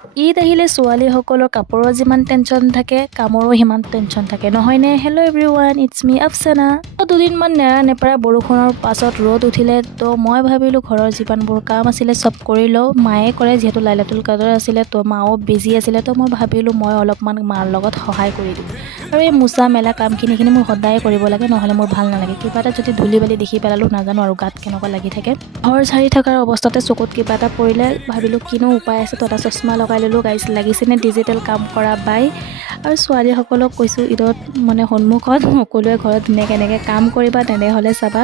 ঈদ আহিলে ছোৱালীসকলৰ কাপোৰৰ যিমান টেনশ্যন থাকে কামৰো সিমান টেনশ্যন থাকে নহয়নে? হেল্ল' এভৰিৱান, ইটছ মি আফচানা। দুদিনমান নেৰা নেপেৰা বৰষুণৰ পাছত ৰ'দ উঠিলে তো মই ভাবিলোঁ ঘৰৰ যিমানবোৰ কাম আছিলে চব কৰি লওঁ। মায়ে কৰে যিহেতু লাইলাতুল কাদৰ আছিলে তো মাও বিজি আছিলে তো মই ভাবিলোঁ মই অলপমান মাৰ লগত সহায় কৰি দিওঁ। আৰু এই মোচা মেলা কামখিনি মোৰ সদায়ে কৰিব লাগে, নহ'লে মোৰ ভাল নালাগে। কিবা এটা যদি ধূলি বালি দেখি পেলালোঁ নাজানো আৰু গাত কেনেকুৱা লাগি থাকে। ঘৰ সাৰি থকাৰ অৱস্থাতে চকুত কিবা এটা পৰিলে, ভাবিলোঁ কিনো উপায় আছে তো এটা চশমা লগাই ল'লোঁ। গাইছ লাগিছেনে ডিজিটেল কাম কৰা বাই। আৰু ছোৱালীসকলক কৈছোঁ ঈদত সন্মুখত সকলোৱে ঘৰত ধুনীয়াকৈ এনেকৈ কাম কৰিবা, তেনেহ'লে চাবা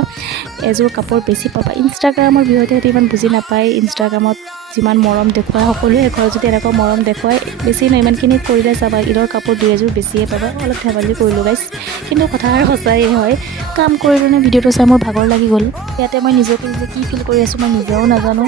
এযোৰ কাপোৰ বেছি পাবা। ইনষ্টাগ্ৰামৰ ভিডিঅ'তে সিহঁতে ইমান বুজি নাপায়, ইনষ্টাগ্ৰামত যিমান মৰম দেখুৱায় সকলোৱে ঘৰত যদি এনেকুৱা মৰম দেখুৱায় বেছি নহয় ইমানখিনি কৰিলে চাবা ঈদৰ কাপোৰ 2 এযোৰ বেছিয়ে পাবা। অলপ ধেমালি কৰিলোঁ গাইছ, কিন্তু কথা সঁচাই হয়। কাম কৰিলোঁ ভিডিঅ'টো চাই মোৰ ভাগৰ লাগি গ'ল। ইয়াতে মই নিজকে নিজে কি ফিল কৰি আছোঁ মই নিজেও নাজানো।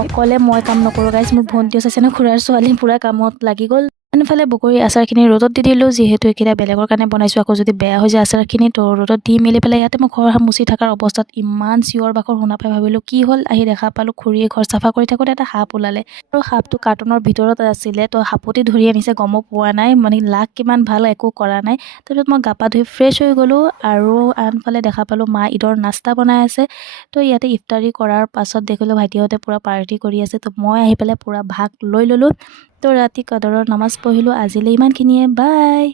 অকলে মই কাম নকৰোঁ গাইছ, মোৰ ভণ্টিও চাইছে ন, খুৰাৰ ছোৱালী পূৰা কামত লাগি গ'ল। আনফালে বগৰী আচাৰখিনি ৰ'দত দি দিলোঁ, যিহেতু এইকেইটা বেলেগৰ কাৰণে বনাইছোঁ, আকৌ যদি বেয়া হৈ যায় আচাৰখিনি তো ৰ'দত দি মেলি পেলাই ইয়াতে মই ঘৰ মুচি থকাৰ অৱস্থাত ইমান চিঞৰ বাখৰ শুনা পাই ভাবিলোঁ কি হ'ল। আহি দেখা পালোঁ খুৰীয়ে ঘৰ চাফা কৰি থাকোঁতে এটা সাপ ওলালে আৰু সাপটো কাৰ্টনৰ ভিতৰত আছিলে তো সাপতি ধৰি আনিছে, গমো পোৱা নাই, লাক কিমান ভাল একো কৰা নাই। তাৰপিছত মই গা পা ধুই ফ্ৰেছ হৈ গ'লোঁ আৰু আনফালে দেখা পালোঁ মা ঈদৰ নাস্তা বনাই আছে। তো ইয়াতে ইফতাৰী কৰাৰ পাছত দেখিলোঁ ভাইটিহঁতে পূৰা পাৰ্টি কৰি আছে, তো মই আহি পেলাই পূৰা ভাগ লৈ ল'লোঁ। তো ৰাতি কাদৰৰ নামাজ পঢ়িলোঁ। আজিলৈ ইমানখিনিয়ে, বাই।